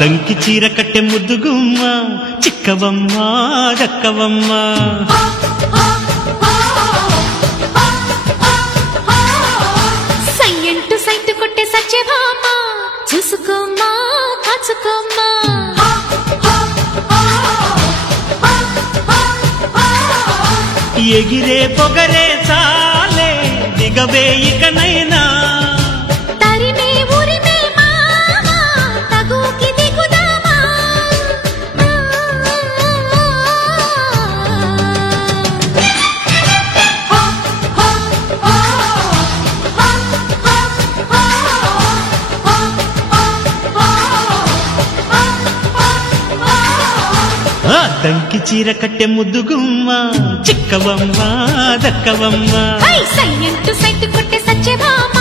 దంకి చీర కట్టె ముద్దుగుమ్మ చిక్కవమ్మ దక్కవమ్మ సయ్యంటు సైటు కొట్టే సత్యభామ చూసుకోమ్మా కాచుకోమ్మా ఎగిరే పొగరే చాలే దిగవే ఇకనైనా దంకి చీర కట్టె ముద్దుగుమ్మ చిక్కవమ్మ దక్కవమ్మ సయ్యంటు సైటు కొట్టే సత్యభామ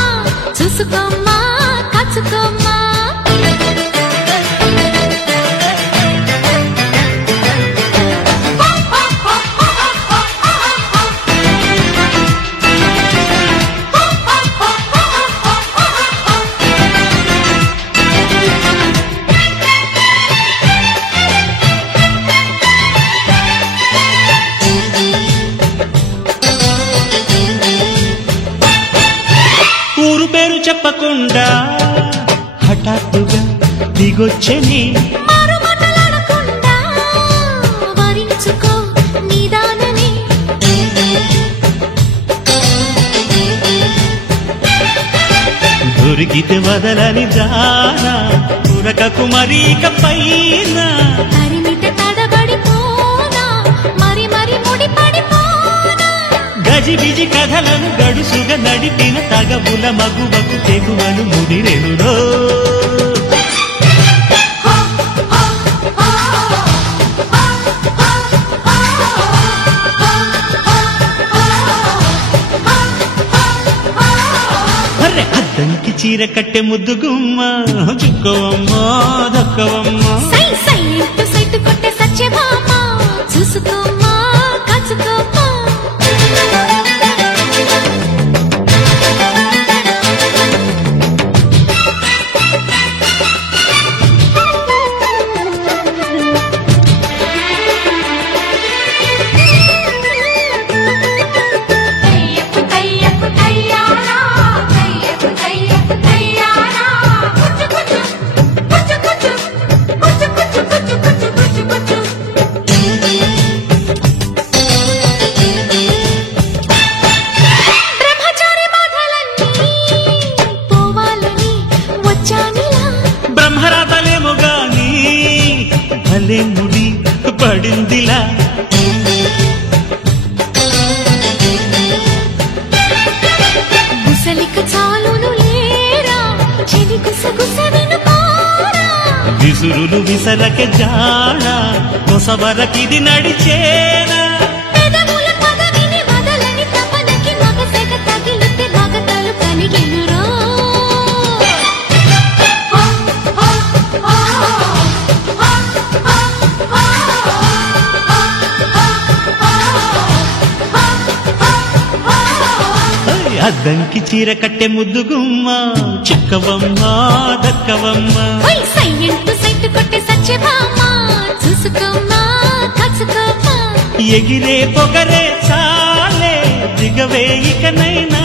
చూసుకోమ్మా కాచుకోమ్మా ఊరు పేరు చెప్పకుండా హఠాత్తుగా దిగొచ్చని మాటలాడకుండా వరించుకో నీదానని దొరికితే వదలని జానా ఉరకకు మరీక పైన తరిమితే తడబడిపోనా మరి మరి ముడిపడిపోనా గజిబిజి కథలను గడుసుగా నడిపిన తగబుల మగువకు తెగువను ముదిరెనురో అరే అద్దంకి చీర కట్టె ముద్దుగుమ్మ చిక్కవమ్మ దక్కవమ్మ సయ్యంటు సైటు కొట్టే సత్యభామ చూసుకోమ్మా కాచుకోమ్మా బ్రహ్మరాతలేమో గాని భలే ముడి పడిందిలా గుసలిక చాలును లేరా చెవి గుసగుస వినుకోరా విసురులు విసరకే జాడ కొసవరకిది నడిచేనా పెదవుల పదవిని వదలని తపనకి మగసెగ తగిలితే మగతలు కలిగెనురో అద్దంకి చీర కట్టె ముద్దుగుమ్మ చిక్కవమ్మ దక్కవమ్మ సయ్యంటు సైటు కొట్టే సత్యభామ చూసుకోమ్మా కాచుకోమ్మా ఎగిరే పొగరే చాలే దిగవే ఇకనైనా